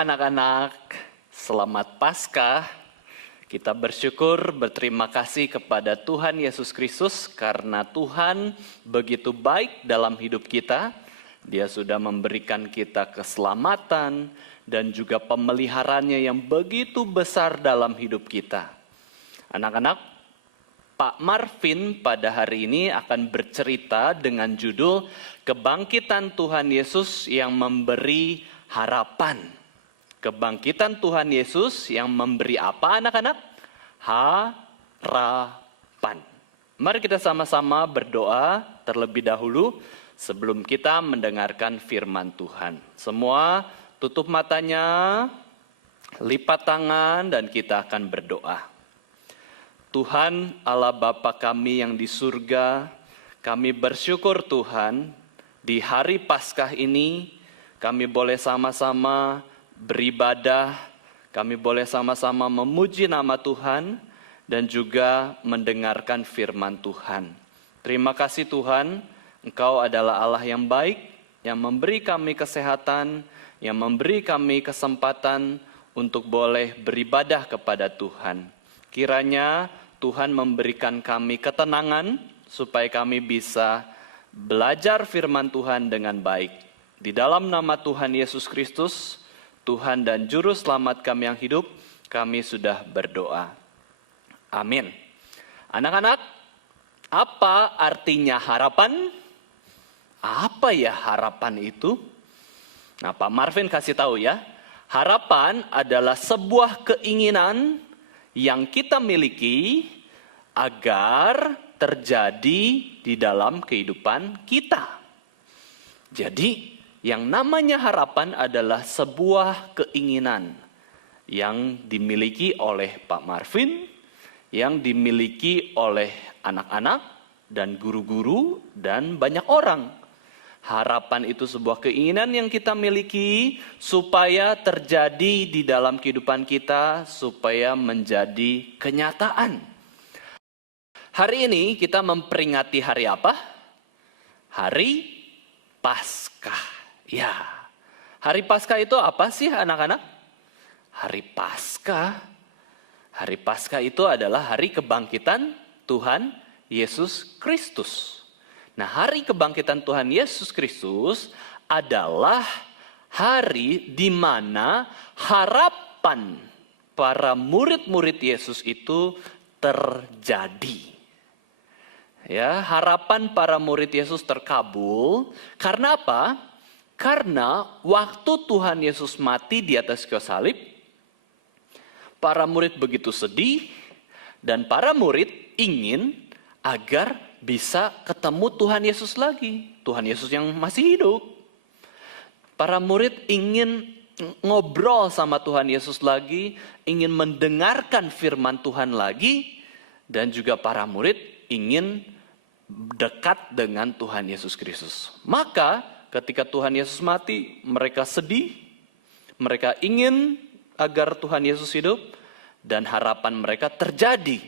anak-anak, selamat Paskah. Kita bersyukur, berterima kasih kepada Tuhan Yesus Kristus karena Tuhan begitu baik dalam hidup kita. Dia sudah memberikan kita keselamatan dan juga pemeliharaannya yang begitu besar dalam hidup kita. Anak-anak, Pak Marvin pada hari ini akan bercerita dengan judul Kebangkitan Tuhan Yesus yang memberi harapan. Kebangkitan Tuhan Yesus yang memberi apa anak-anak? Harapan. Mari kita sama-sama berdoa terlebih dahulu sebelum kita mendengarkan firman Tuhan. Semua tutup matanya, lipat tangan dan kita akan berdoa. Tuhan Allah Bapa kami yang di surga, kami bersyukur Tuhan di hari Paskah ini kami boleh sama-sama beribadah, kami boleh sama-sama memuji nama Tuhan dan juga mendengarkan firman Tuhan. Terima kasih Tuhan, Engkau adalah Allah yang baik, yang memberi kami kesehatan, yang memberi kami kesempatan untuk boleh beribadah kepada Tuhan. Kiranya Tuhan memberikan kami ketenangan supaya kami bisa belajar firman Tuhan dengan baik. Di dalam nama Tuhan Yesus Kristus, Tuhan dan Juru Selamat kami yang hidup, kami sudah berdoa. Amin. Anak-anak, apa artinya harapan? Apa ya harapan itu? Nah, Pak Marvin kasih tahu ya. Harapan adalah sebuah keinginan yang kita miliki agar terjadi di dalam kehidupan kita. Jadi, yang namanya harapan adalah sebuah keinginan yang dimiliki oleh Pak Marvin, yang dimiliki oleh anak-anak dan guru-guru dan banyak orang. Harapan itu sebuah keinginan yang kita miliki supaya terjadi di dalam kehidupan kita, supaya menjadi kenyataan. Hari ini kita memperingati hari apa? Hari Paskah. Ya, hari Paskah itu apa sih anak-anak? Hari Paskah itu adalah hari kebangkitan Tuhan Yesus Kristus. Nah, hari kebangkitan Tuhan Yesus Kristus adalah hari di mana harapan para murid-murid Yesus itu terjadi. Ya, harapan para murid Yesus terkabul. Karena apa? Karena waktu Tuhan Yesus mati di atas kayu salib, para murid begitu sedih dan para murid ingin agar bisa ketemu Tuhan Yesus lagi. Tuhan Yesus yang masih hidup. Para murid ingin ngobrol sama Tuhan Yesus lagi, ingin mendengarkan firman Tuhan lagi, dan juga para murid ingin dekat dengan Tuhan Yesus Kristus. Maka ketika Tuhan Yesus mati, mereka sedih, mereka ingin agar Tuhan Yesus hidup, dan harapan mereka terjadi.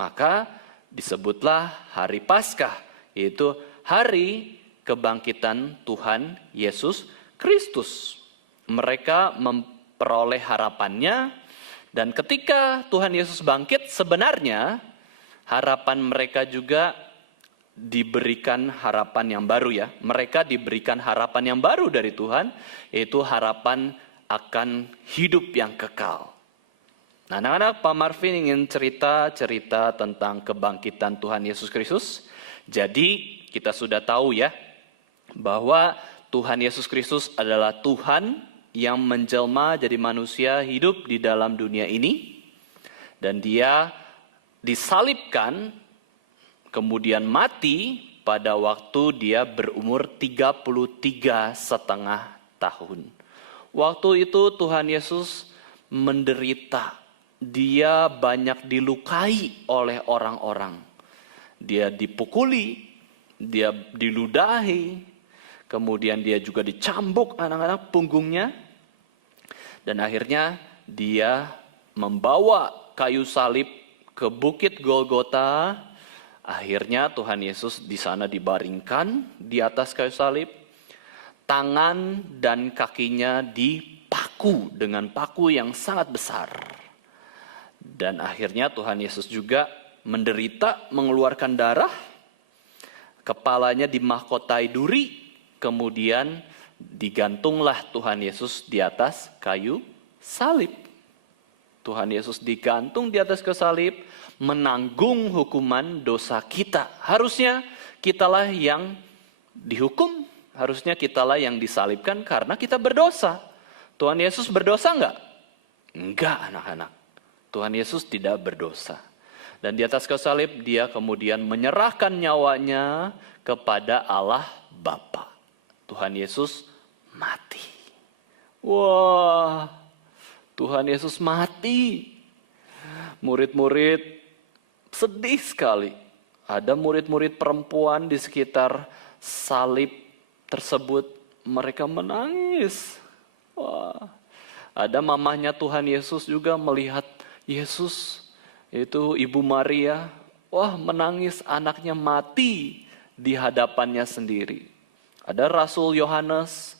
Maka disebutlah hari Paskah, yaitu hari kebangkitan Tuhan Yesus Kristus. Mereka memperoleh harapannya, dan ketika Tuhan Yesus bangkit, sebenarnya harapan mereka juga diberikan harapan yang baru ya. Mereka diberikan harapan yang baru dari Tuhan, yaitu harapan akan hidup yang kekal. Nah, anak-anak, Pak Marvin ingin cerita tentang kebangkitan Tuhan Yesus Kristus. Jadi, kita sudah tahu ya, bahwa Tuhan Yesus Kristus adalah Tuhan yang menjelma jadi manusia hidup di dalam dunia ini. Dan dia disalibkan, kemudian mati pada waktu dia berumur 33,5 tahun. Waktu itu Tuhan Yesus menderita. Dia banyak dilukai oleh orang-orang. Dia dipukuli, dia diludahi, kemudian dia juga dicambuk anak-anak punggungnya. Dan akhirnya dia membawa kayu salib ke Bukit Golgota. Akhirnya Tuhan Yesus di sana dibaringkan di atas kayu salib. Tangan dan kakinya dipaku. dipaku dengan paku yang sangat besar. Dan akhirnya Tuhan Yesus juga menderita, mengeluarkan darah, kepalanya dimahkotai duri, kemudian digantunglah Tuhan Yesus di atas kayu salib. Tuhan Yesus digantung di atas kayu salib, menanggung hukuman dosa kita. Harusnya kitalah yang dihukum, harusnya kitalah yang disalibkan karena kita berdosa. Tuhan Yesus berdosa enggak? Enggak, anak-anak. Tuhan Yesus tidak berdosa. Dan di atas kayu salib dia kemudian menyerahkan nyawanya kepada Allah Bapa. Tuhan Yesus mati. Wah, Tuhan Yesus mati. Murid-murid sedih sekali. Ada murid-murid perempuan di sekitar salib tersebut. Mereka menangis. Wah, ada mamahnya Tuhan Yesus juga melihat Yesus, yaitu Ibu Maria. Wah, menangis, anaknya mati di hadapannya sendiri. Ada Rasul Yohanes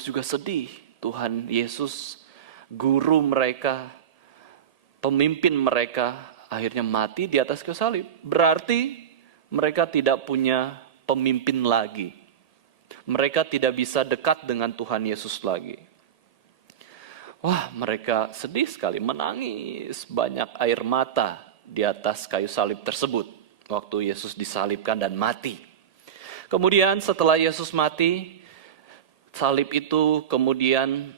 juga sedih. Tuhan Yesus, guru mereka, pemimpin mereka, akhirnya mati di atas kayu salib. Berarti mereka tidak punya pemimpin lagi. Mereka tidak bisa dekat dengan Tuhan Yesus lagi. Wah, mereka sedih sekali, menangis, banyak air mata di atas kayu salib tersebut waktu Yesus disalibkan dan mati. Kemudian setelah Yesus mati, salib itu kemudian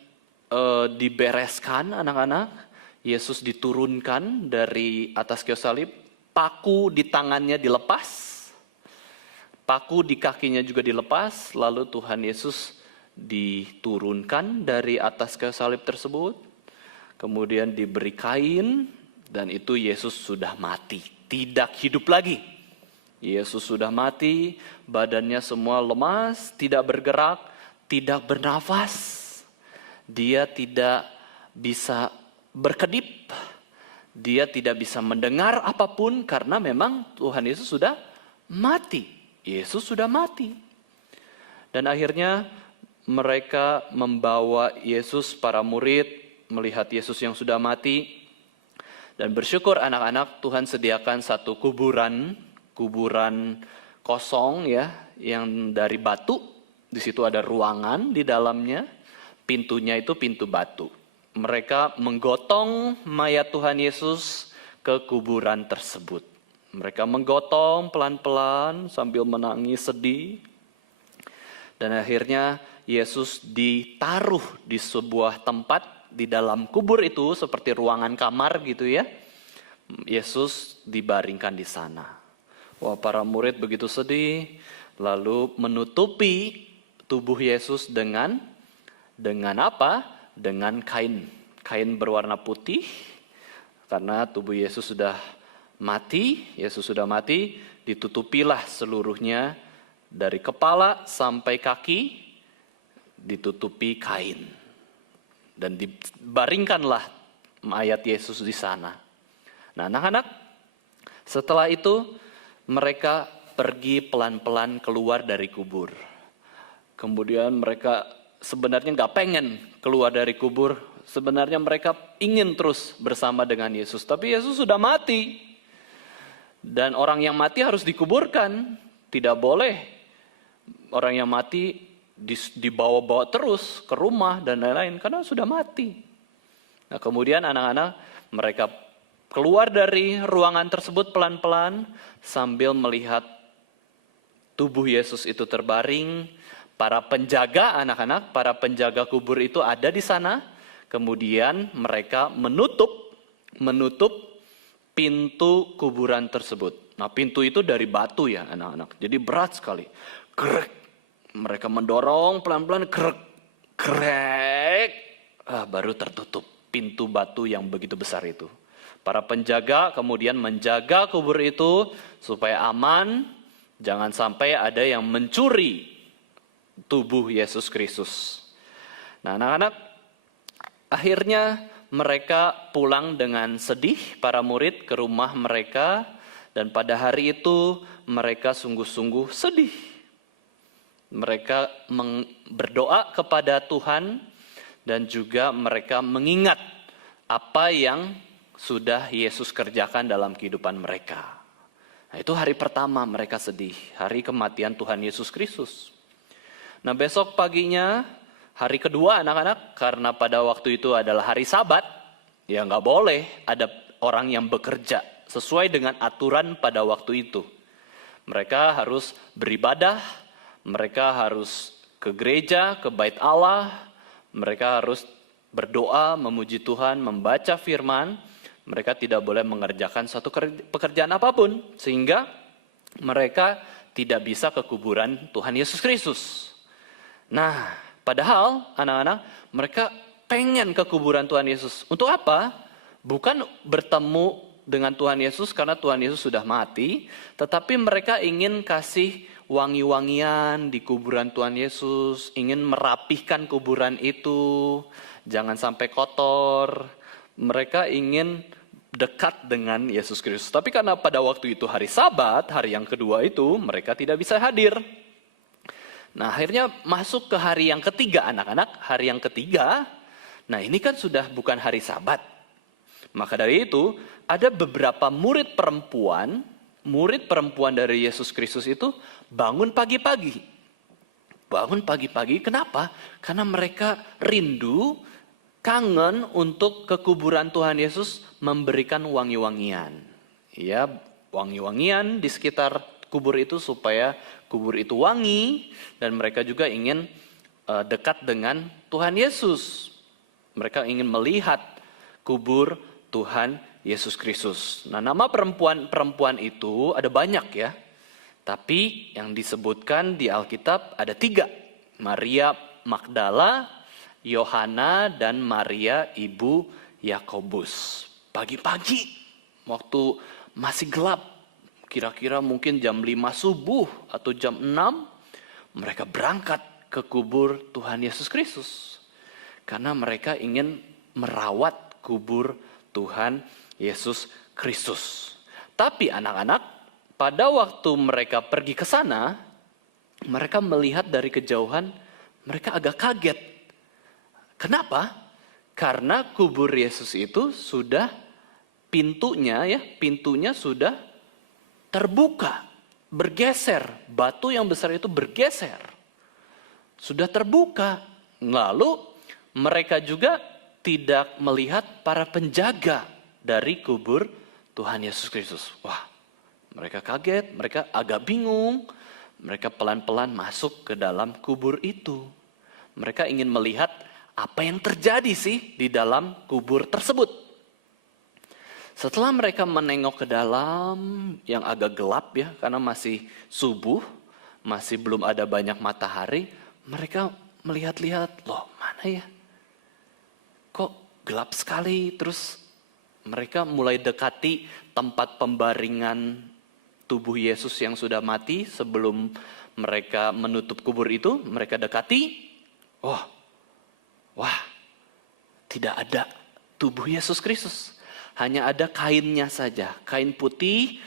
dibereskan, anak-anak. Yesus diturunkan dari atas kayu salib, paku di tangannya dilepas, paku di kakinya juga dilepas, lalu Tuhan Yesus diturunkan dari atas kayu salib tersebut, kemudian diberi kain, dan itu Yesus sudah mati, tidak hidup lagi. Yesus sudah mati, badannya semua lemas, tidak bergerak, tidak bernafas, dia tidak bisa berkedip, dia tidak bisa mendengar apapun karena memang Tuhan Yesus sudah mati. Yesus sudah mati. Dan akhirnya mereka membawa Yesus, para murid melihat Yesus yang sudah mati, dan bersyukur anak-anak, Tuhan sediakan satu kuburan kosong ya, yang dari batu. Di situ ada ruangan di dalamnya, pintunya itu pintu batu. Mereka menggotong mayat Tuhan Yesus ke kuburan tersebut. Mereka menggotong pelan-pelan sambil menangis sedih. Dan akhirnya Yesus ditaruh di sebuah tempat di dalam kubur itu, seperti ruangan kamar gitu ya. Yesus dibaringkan di sana. Wah, para murid begitu sedih, lalu menutupi tubuh Yesus dengan apa? Dengan kain berwarna putih, karena tubuh Yesus sudah mati, ditutupilah seluruhnya dari kepala sampai kaki, ditutupi kain. Dan dibaringkanlah mayat Yesus di sana. Nah, anak-anak, setelah itu mereka pergi pelan-pelan keluar dari kubur. Kemudian mereka sebenarnya nggak pengen keluar dari kubur. Sebenarnya mereka ingin terus bersama dengan Yesus. Tapi Yesus sudah mati. Dan orang yang mati harus dikuburkan. Tidak boleh orang yang mati dibawa-bawa terus ke rumah dan lain-lain, karena sudah mati. Nah, kemudian anak-anak mereka keluar dari ruangan tersebut pelan-pelan sambil melihat tubuh Yesus itu terbaring. Para penjaga anak-anak, para penjaga kubur itu ada di sana. Kemudian mereka menutup pintu kuburan tersebut. Nah, pintu itu dari batu ya anak-anak, jadi berat sekali. Krek. Mereka mendorong pelan-pelan, krek, baru tertutup pintu batu yang begitu besar itu. Para penjaga kemudian menjaga kubur itu supaya aman, jangan sampai ada yang mencuri tubuh Yesus Kristus. Nah, anak-anak, akhirnya mereka pulang dengan sedih, para murid ke rumah mereka, dan pada hari itu mereka sungguh-sungguh sedih. Mereka berdoa kepada Tuhan dan juga mereka mengingat apa yang sudah Yesus kerjakan dalam kehidupan mereka. Nah, itu hari pertama mereka sedih, hari kematian Tuhan Yesus Kristus. Nah, besok paginya, hari kedua anak-anak, karena pada waktu itu adalah hari Sabat, ya nggak boleh ada orang yang bekerja sesuai dengan aturan pada waktu itu. Mereka harus beribadah, mereka harus ke gereja, ke bait Allah, mereka harus berdoa, memuji Tuhan, membaca firman. Mereka tidak boleh mengerjakan suatu pekerjaan apapun, sehingga mereka tidak bisa ke kuburan Tuhan Yesus Kristus. Nah, padahal anak-anak, mereka pengen ke kuburan Tuhan Yesus. Untuk apa? Bukan bertemu dengan Tuhan Yesus karena Tuhan Yesus sudah mati, tetapi mereka ingin kasih wangi-wangian di kuburan Tuhan Yesus, ingin merapihkan kuburan itu, jangan sampai kotor. Mereka ingin dekat dengan Yesus Kristus. Tapi karena pada waktu itu hari Sabat, hari yang kedua itu, mereka tidak bisa hadir. Nah, akhirnya masuk ke hari yang ketiga anak-anak, hari yang ketiga. Nah, ini kan sudah bukan hari Sabat. Maka dari itu, ada beberapa murid perempuan dari Yesus Kristus itu bangun pagi-pagi. Bangun pagi-pagi, kenapa? Karena mereka rindu, kangen untuk ke kuburan Tuhan Yesus memberikan wangi-wangian. Ya, wangi-wangian di sekitar kubur itu supaya kubur itu wangi, dan mereka juga ingin dekat dengan Tuhan Yesus. Mereka ingin melihat kubur Tuhan Yesus Kristus. Nah, nama perempuan itu ada banyak ya. Tapi yang disebutkan di Alkitab ada 3. Maria Magdala, Yohana, dan Maria ibu Yakobus. Pagi-pagi, waktu masih gelap, kira-kira mungkin jam 5 subuh atau jam 6, mereka berangkat ke kubur Tuhan Yesus Kristus. Karena mereka ingin merawat kubur Tuhan Yesus Kristus. Tapi anak-anak, pada waktu mereka pergi ke sana, mereka melihat dari kejauhan, mereka agak kaget. Kenapa? Karena kubur Yesus itu sudah pintunya sudah terbuka, bergeser. Batu yang besar itu bergeser. Sudah terbuka. Lalu mereka juga tidak melihat para penjaga dari kubur Tuhan Yesus Kristus. Wah, mereka kaget, mereka agak bingung. Mereka pelan-pelan masuk ke dalam kubur itu. Mereka ingin melihat apa yang terjadi sih di dalam kubur tersebut. Setelah mereka menengok ke dalam yang agak gelap ya, karena masih subuh, masih belum ada banyak matahari, mereka melihat-lihat, loh mana ya? Kok gelap sekali? Terus mereka mulai dekati tempat pembaringan tubuh Yesus yang sudah mati. Sebelum mereka menutup kubur itu, mereka dekati. Wah, tidak ada tubuh Yesus Kristus. Hanya ada kainnya saja. Kain putih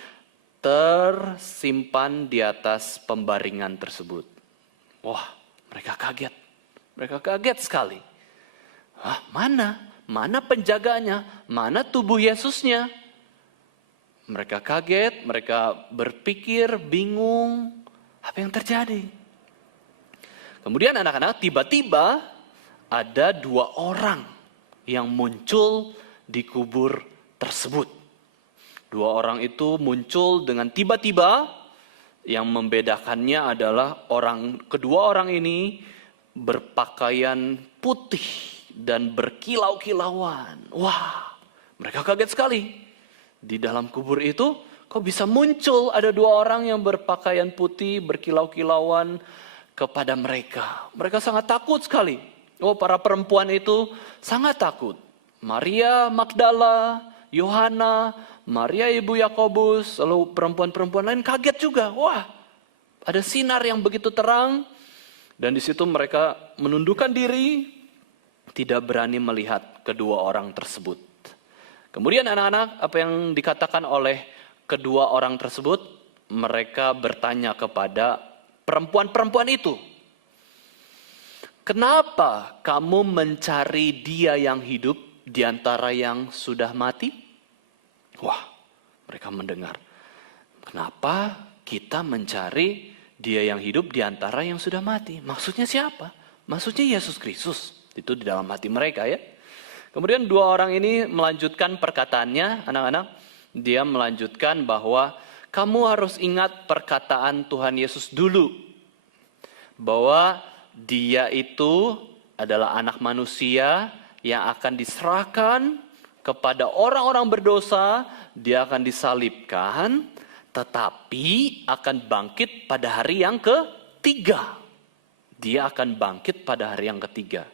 tersimpan di atas pembaringan tersebut. Wah, mereka kaget. Mereka kaget sekali. Mana penjaganya? Mana tubuh Yesusnya? Mereka kaget, mereka berpikir, bingung, apa yang terjadi? Kemudian anak-anak, tiba-tiba ada 2 orang yang muncul di kubur tersebut. 2 orang itu muncul dengan tiba-tiba. Yang membedakannya adalah kedua orang ini berpakaian putih dan berkilau-kilauan. Wah, mereka kaget sekali. Di dalam kubur itu kok bisa muncul ada 2 orang yang berpakaian putih, berkilau-kilauan kepada mereka. Mereka sangat takut sekali. Para perempuan itu sangat takut. Maria Magdala, Yohana, Maria ibu Yakobus, lalu perempuan-perempuan lain kaget juga. Wah, ada sinar yang begitu terang. Dan di situ mereka menundukkan diri, tidak berani melihat kedua orang tersebut. Kemudian anak-anak, apa yang dikatakan oleh kedua orang tersebut? Mereka bertanya kepada perempuan-perempuan itu. Kenapa kamu mencari dia yang hidup di antara yang sudah mati? Wah, mereka mendengar. Kenapa kita mencari dia yang hidup di antara yang sudah mati? Maksudnya siapa? Maksudnya Yesus Kristus. Itu di dalam hati mereka ya. Kemudian dua orang ini melanjutkan perkataannya, anak-anak. Dia melanjutkan bahwa kamu harus ingat perkataan Tuhan Yesus dulu. Bahwa dia itu adalah anak manusia yang akan diserahkan kepada orang-orang berdosa. Dia akan disalibkan, tetapi akan bangkit pada hari yang ketiga. Dia akan bangkit pada hari yang ketiga.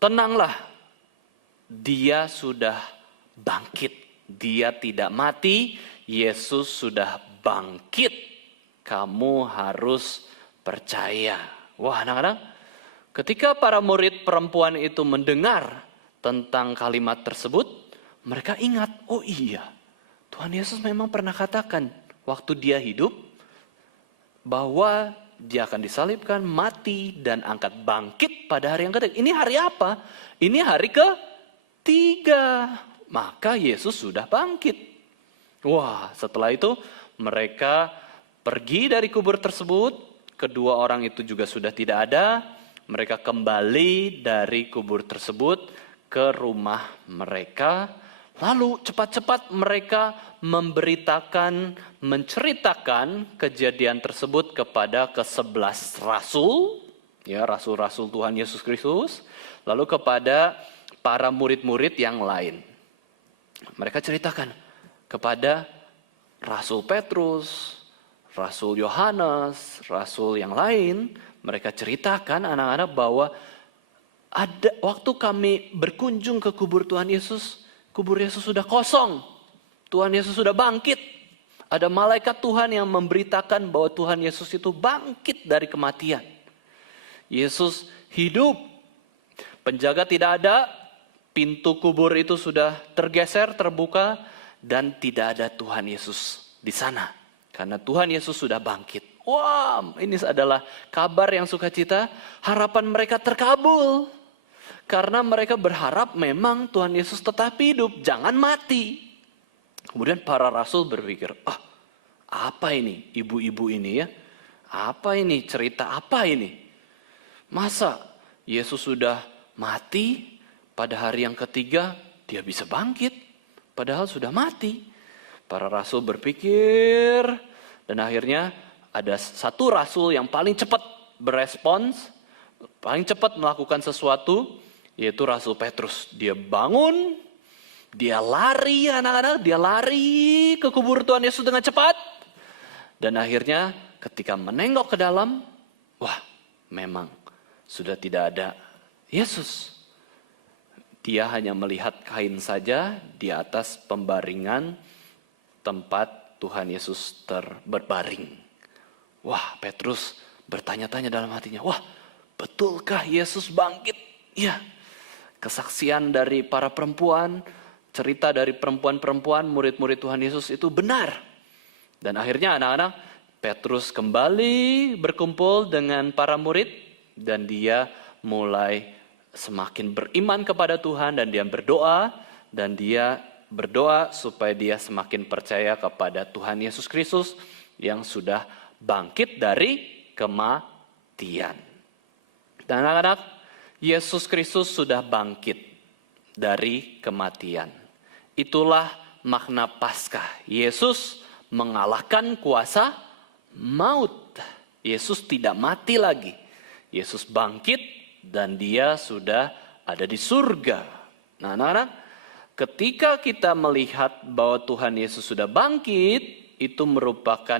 Tenanglah, dia sudah bangkit. Dia tidak mati, Yesus sudah bangkit. Kamu harus percaya. Wah, anak-anak, ketika para murid perempuan itu mendengar tentang kalimat tersebut, mereka ingat, oh iya, Tuhan Yesus memang pernah katakan waktu dia hidup bahwa dia akan disalibkan, mati, dan angkat bangkit pada hari yang ketiga. Ini hari apa? Ini hari ketiga. Maka Yesus sudah bangkit. Wah, setelah itu mereka pergi dari kubur tersebut. Kedua orang itu juga sudah tidak ada. Mereka kembali dari kubur tersebut ke rumah mereka. Lalu cepat-cepat mereka menceritakan kejadian tersebut kepada ke-11 rasul. Ya, rasul-rasul Tuhan Yesus Kristus. Lalu kepada para murid-murid yang lain. Mereka ceritakan kepada Rasul Petrus, Rasul Yohanes, Rasul yang lain. Mereka ceritakan anak-anak bahwa ada waktu kami berkunjung ke kubur Tuhan Yesus, kubur Yesus sudah kosong. Tuhan Yesus sudah bangkit. Ada malaikat Tuhan yang memberitakan bahwa Tuhan Yesus itu bangkit dari kematian. Yesus hidup. Penjaga tidak ada. Pintu kubur itu sudah tergeser, terbuka, dan tidak ada Tuhan Yesus di sana. Karena Tuhan Yesus sudah bangkit. Wah, ini adalah kabar yang sukacita. Harapan mereka terkabul. Karena mereka berharap memang Tuhan Yesus tetap hidup, jangan mati. Kemudian para rasul berpikir, apa ini ibu-ibu ini ya? Apa ini cerita apa ini? Masa Yesus sudah mati? Pada hari yang ketiga, dia bisa bangkit. Padahal sudah mati. Para rasul berpikir. Dan akhirnya ada satu rasul yang paling cepat berespons. Paling cepat melakukan sesuatu. Yaitu Rasul Petrus. Dia bangun. Dia lari anak-anak. Dia lari ke kubur Tuhan Yesus dengan cepat. Dan akhirnya ketika menengok ke dalam. Wah, memang sudah tidak ada Yesus. Dia hanya melihat kain saja di atas pembaringan tempat Tuhan Yesus berbaring. Wah, Petrus bertanya-tanya dalam hatinya. Wah, betulkah Yesus bangkit? Ya, kesaksian dari para perempuan, cerita dari perempuan-perempuan, murid-murid Tuhan Yesus itu benar. Dan akhirnya anak-anak, Petrus kembali berkumpul dengan para murid. Dan dia mulai semakin beriman kepada Tuhan dan dia berdoa. Dan dia berdoa supaya dia semakin percaya kepada Tuhan Yesus Kristus yang sudah bangkit dari kematian. Dan anak-anak, Yesus Kristus sudah bangkit dari kematian. Itulah makna Paskah. Yesus mengalahkan kuasa maut. Yesus tidak mati lagi. Yesus bangkit. Dan dia sudah ada di surga. Nah, anak-anak, ketika kita melihat bahwa Tuhan Yesus sudah bangkit, itu merupakan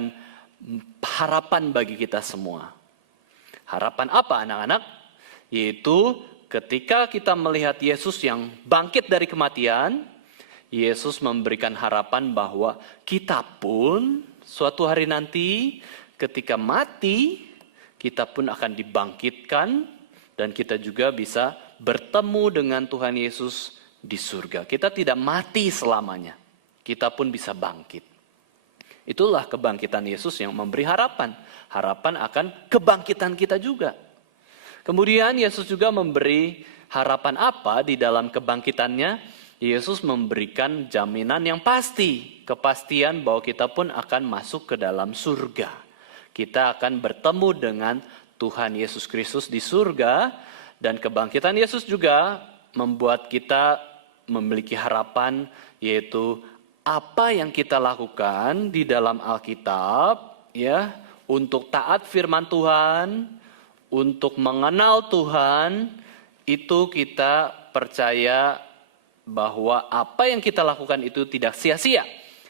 harapan bagi kita semua. Harapan apa anak-anak? Yaitu ketika kita melihat Yesus yang bangkit dari kematian, Yesus memberikan harapan bahwa kita pun suatu hari nanti ketika mati, kita pun akan dibangkitkan. Dan kita juga bisa bertemu dengan Tuhan Yesus di surga. Kita tidak mati selamanya. Kita pun bisa bangkit. Itulah kebangkitan Yesus yang memberi harapan. Harapan akan kebangkitan kita juga. Kemudian Yesus juga memberi harapan apa di dalam kebangkitannya? Yesus memberikan jaminan yang pasti, kepastian bahwa kita pun akan masuk ke dalam surga. Kita akan bertemu dengan Tuhan Yesus Kristus di surga, dan kebangkitan Yesus juga membuat kita memiliki harapan, yaitu apa yang kita lakukan di dalam Alkitab, ya, untuk taat firman Tuhan, untuk mengenal Tuhan, itu kita percaya bahwa apa yang kita lakukan itu tidak sia-sia.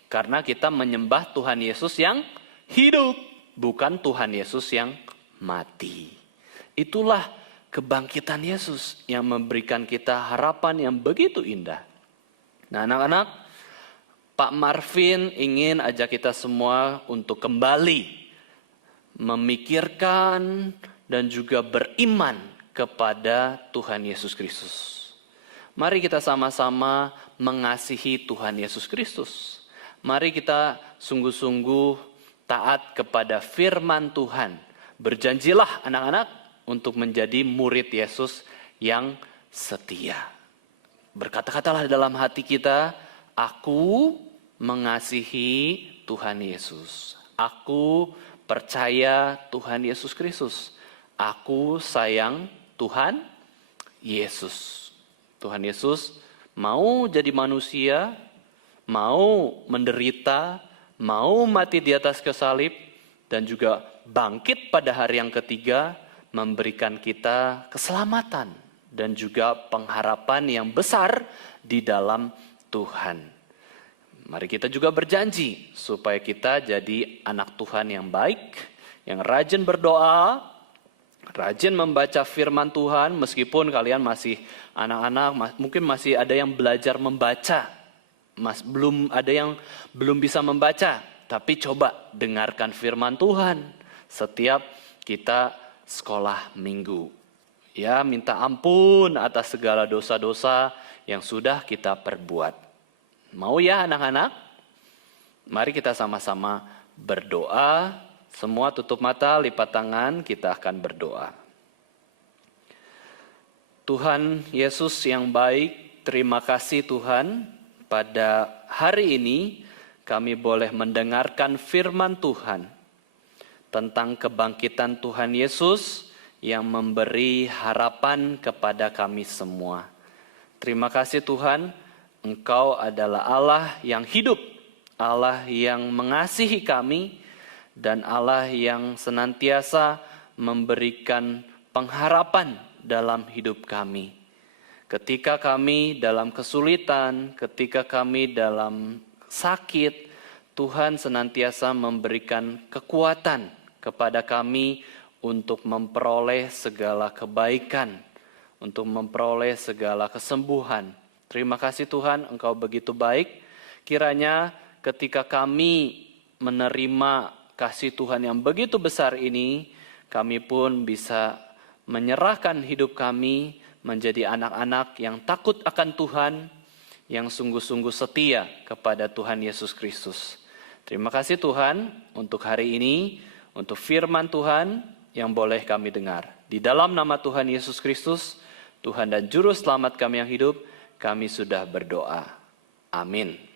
Karena kita menyembah Tuhan Yesus yang hidup, bukan Tuhan Yesus yang mati. Itulah kebangkitan Yesus yang memberikan kita harapan yang begitu indah. Nah, anak-anak, Pak Marvin ingin ajak kita semua untuk kembali memikirkan dan juga beriman kepada Tuhan Yesus Kristus. Mari kita sama-sama mengasihi Tuhan Yesus Kristus. Mari kita sungguh-sungguh taat kepada firman Tuhan. Berjanjilah anak-anak untuk menjadi murid Yesus yang setia. Berkata-katalah dalam hati kita, aku mengasihi Tuhan Yesus. Aku percaya Tuhan Yesus Kristus. Aku sayang Tuhan Yesus. Tuhan Yesus mau jadi manusia, mau menderita, mau mati di atas kayu salib, dan juga bangkit pada hari yang ketiga, memberikan kita keselamatan dan juga pengharapan yang besar di dalam Tuhan. Mari kita juga berjanji supaya kita jadi anak Tuhan yang baik, yang rajin berdoa, rajin membaca firman Tuhan, meskipun kalian masih anak-anak, mungkin masih ada yang belajar membaca, belum ada yang belum bisa membaca, tapi coba dengarkan firman Tuhan setiap kita sekolah minggu. Ya, minta ampun atas segala dosa-dosa yang sudah kita perbuat. Mau ya anak-anak? Mari kita sama-sama berdoa. Semua tutup mata, lipat tangan, kita akan berdoa. Tuhan Yesus yang baik, terima kasih Tuhan. Pada hari ini kami boleh mendengarkan firman Tuhan tentang kebangkitan Tuhan Yesus yang memberi harapan kepada kami semua. Terima kasih Tuhan, Engkau adalah Allah yang hidup, Allah yang mengasihi kami, dan Allah yang senantiasa memberikan pengharapan dalam hidup kami. Ketika kami dalam kesulitan, ketika kami dalam sakit, Tuhan senantiasa memberikan kekuatan kepada kami untuk memperoleh segala kebaikan, untuk memperoleh segala kesembuhan. Terima kasih Tuhan, Engkau begitu baik. Kiranya ketika kami menerima kasih Tuhan yang begitu besar ini, kami pun bisa menyerahkan hidup kami menjadi anak-anak yang takut akan Tuhan, yang sungguh-sungguh setia kepada Tuhan Yesus Kristus. Terima kasih Tuhan untuk hari ini, untuk firman Tuhan yang boleh kami dengar. Di dalam nama Tuhan Yesus Kristus, Tuhan dan Juru Selamat kami yang hidup, kami sudah berdoa. Amin.